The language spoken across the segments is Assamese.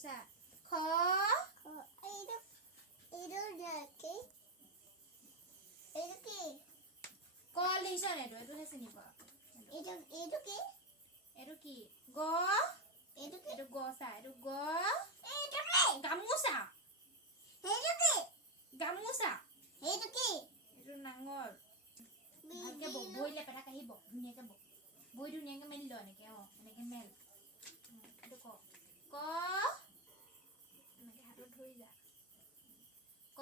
চা খ ক লিখিছ নে এইটোহে চিনি পাওঁ এইটো কি গ এইটো গ চা এইটো গ গামোচা গামোচা এইটো নাঙল ভালকে বহ বহি লেপেটা কাঢ়ি বহ ধুনীয়াকে বহ বহি ধুনীয়াকে মেলি ল এনেকে এনেকে মেল এইটো ক ক এনেকে হাতত ধৰি যা ক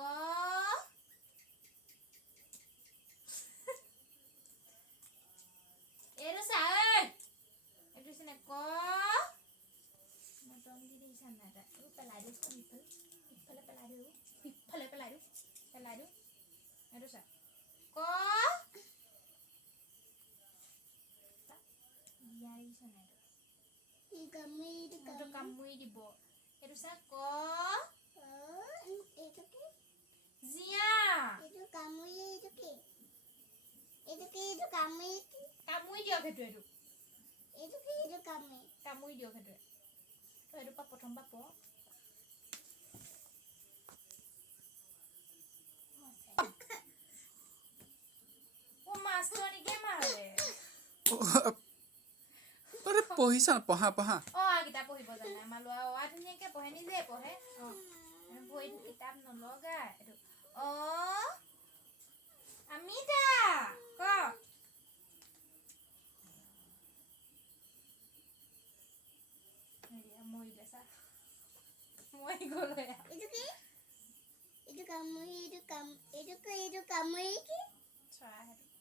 এইটো চা এইটো চিনে ক মই তম দি দিছা না এটা এইটো পেলাই দিছোঁ ইফালে পেলাই দিওঁ ইফালে পেলাই দিওঁ এইটো চা ক ইয়াৰিছ না এইটো কামুৰি দিব এইটো চা ক জিয়া কামুৰি দিয়ক সেইটো কামুৰি দিয়ক সেইটোৱে তই এইটো প্ৰথম পৰা পঢ় মাছটো আনিকে মাৰে আৰে পঢ়িছা পঢ়া কিতাপ পঢ়িব জানে আমাৰ ল'ৰা ধুনীয়াকে পঢ়ে নিজে পঢ়ে বহি কিতাপ নলগাই এইটো আমিতা ক মৰিলে চা মৰি গ'ল চৰাই